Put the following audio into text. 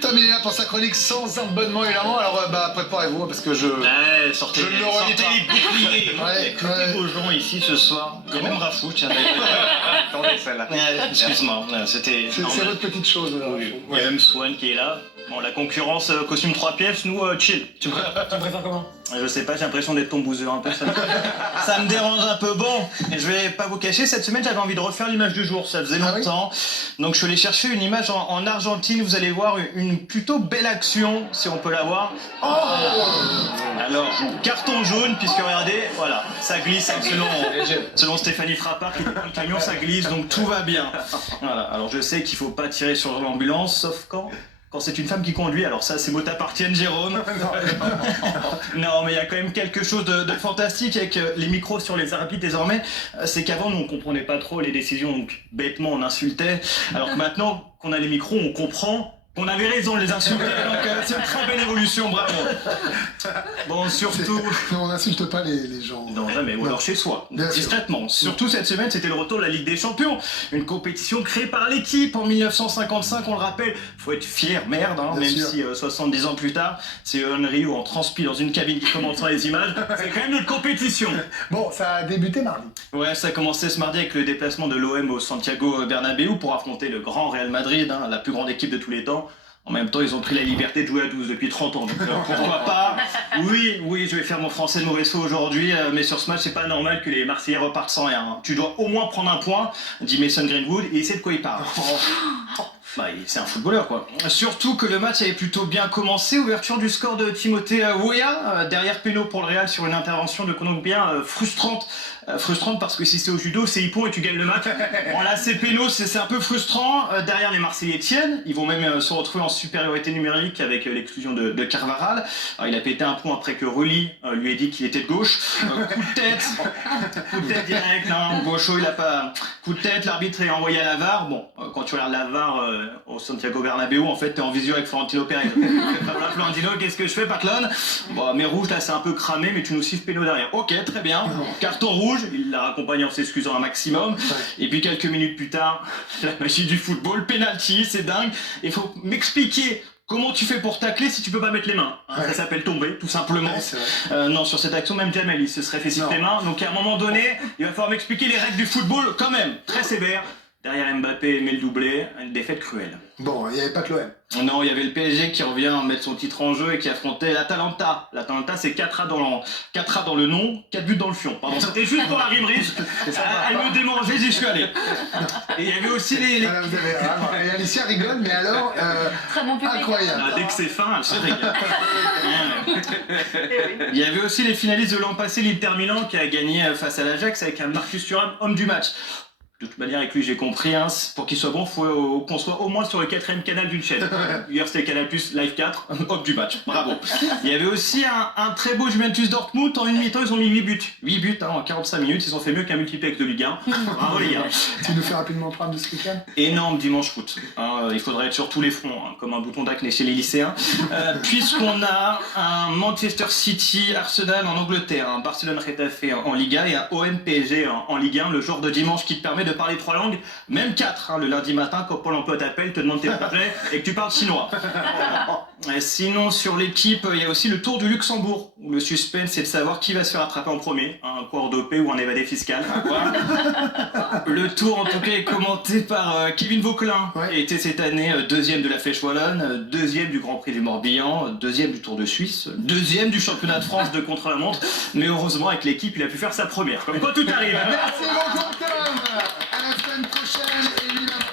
Tom, il est là pour sa chronique sans abonnement évidemment. Alors préparez-vous parce que je ne le redis sortez pas. les boucliers. Ouais, Il y a beaux gens ici ce soir. Il y a même Rafou, tiens. Attendez, celle-là. Excuse-moi, c'était... C'est votre petite chose. Là. Oui. Il y a même Swan qui est là. Bon, la concurrence costume 3 pièces, nous, chill. Tu me préfères comment? Je sais pas, j'ai l'impression d'être ton boozer un peu. Ça me dérange un peu. Bon, je vais pas vous cacher, cette semaine j'avais envie de refaire l'image du jour, ça faisait longtemps. Donc je suis allé chercher une image en Argentine, vous allez voir une plutôt belle action, si on peut la voir. Alors, carton jaune, puisque regardez, voilà, ça glisse selon Stéphanie Frappard qui est dans le camion, ça glisse, donc tout va bien. Voilà, alors je sais qu'il faut pas tirer sur l'ambulance, sauf quand c'est une femme qui conduit, alors ça, ces mots t'appartiennent, Jérôme. Non, mais il y a quand même quelque chose de fantastique avec les micros sur les arbitres désormais. C'est qu'avant, nous, on comprenait pas trop les décisions, donc bêtement, on insultait. Alors que maintenant, qu'on a les micros, on comprend qu'on avait raison de les insulter. Donc c'est une très belle évolution, bravo. Bon, surtout... Non, on n'insulte pas les gens. Non, jamais, ou alors chez soi, discrètement. Surtout cette semaine, c'était le retour de la Ligue des Champions, une compétition créée par l'équipe en 1955, on le rappelle. Faut être fier, merde, hein, même si 70 ans plus tard, c'est Henry ou en transpi dans une cabine qui commente les images. C'est quand même une compétition. Bon, ça a débuté mardi. Ouais, ça a commencé ce mardi avec le déplacement de l'OM au Santiago Bernabéu pour affronter le grand Real Madrid, hein, la plus grande équipe de tous les temps. En même temps, ils ont pris la liberté de jouer à 12 depuis 30 ans, donc pourquoi pas. Oui, je vais faire mon français de mauvaise foi aujourd'hui, mais sur ce match, c'est pas normal que les Marseillais repartent sans rien. Hein. Tu dois au moins prendre un point, dit Mason Greenwood, et il sait de quoi il parle. Bah, c'est un footballeur, quoi. Surtout que le match avait plutôt bien commencé, ouverture du score de Timothée Weah, derrière péno pour le Real sur une intervention de Kondogbia frustrante. Frustrante parce que si c'est au judo, c'est hippon et tu gagnes le match. Bon là c'est péno, c'est un peu frustrant. Derrière les Marseillais tiennent, ils vont même se retrouver en supériorité numérique avec l'exclusion de Carvajal. Alors, il a pété un pont après que Rulli lui ait dit qu'il était de gauche. Coup de tête direct, hein. Gaucho il a pas... Coup de tête, l'arbitre est envoyé à la VAR. Bon, quand tu regardes la VAR au Santiago Bernabéu, en fait t'es en visio avec Florentino Pérez. Florentino, qu'est-ce que je fais, Paclone? Bon, mais rouge là c'est un peu cramé, mais tu nous siffles péno derrière. Ok, très bien. Carton rouge. Il l'a raccompagné en s'excusant un maximum. Et puis quelques minutes plus tard, la magie du football, penalty, c'est dingue. Il faut m'expliquer comment tu fais pour tacler si tu peux pas mettre les mains. Hein, ça s'appelle tomber, tout simplement. Non, sur cette action, même Jamel, il se serait fait siffler les mains. Donc à un moment donné, il va falloir m'expliquer les règles du football quand même. Très sévère. Derrière Mbappé met le doublé, une défaite cruelle. Bon, il n'y avait pas que l'OM. Non, il y avait le PSG qui revient mettre son titre en jeu et qui affrontait l'Atalanta. L'Atalanta, c'est 4A dans le nom, 4 buts dans le fion. Pardon, c'était juste pour la rime riche. Elle me démangeait, j'y suis allé. Et il y avait aussi les... Voilà, vous avez... Et Alicia rigole, mais alors... Très bon public. Incroyable. Dès que c'est fin, elle se régale. Il y avait aussi les finalistes de l'an passé, l'Inter Milan, qui a gagné face à l'Ajax avec un Marcus Thuram, homme du match. De toute manière, avec lui, j'ai compris, hein, pour qu'il soit bon, faut qu'on soit au moins sur le 4e canal d'une chaîne. Hier, c'était Canal+, Live 4, hop du match, bravo. Il y avait aussi un très beau Juventus Dortmund, en une mi-temps, ils ont mis 8 buts. 8 buts, hein, en 45 minutes, ils ont fait mieux qu'un multiplex de Ligue 1. Bravo les gars. Tu nous fais rapidement le programme de ce week-end? Énorme dimanche foot. Hein, il faudrait être sur tous les fronts, hein, comme un bouton d'acné chez les lycéens. Puisqu'on a un Manchester City, Arsenal en Angleterre, un Barcelone-Retafe en Liga et un OM PSG en Ligue 1, le jour de dimanche qui te permet de parler 3 langues, même 4, hein, le lundi matin quand Pôle emploi t'appelle, te demande tes projets et que tu parles chinois. Sinon sur l'équipe, il y a aussi le Tour du Luxembourg, où le suspense c'est de savoir qui va se faire attraper en premier, un coureur dopé ou un évadé fiscal. Le Tour en tout cas est commenté par Kevin Vauquelin, qui était cette année 2e de la Flèche Wallonne, 2e du Grand Prix du Morbihan, 2e du Tour de Suisse, 2e du championnat de France de contre-la-montre, mais heureusement avec l'équipe il a pu faire sa première. Comme quoi tout arrive. Merci beaucoup Tom. À la semaine prochaine et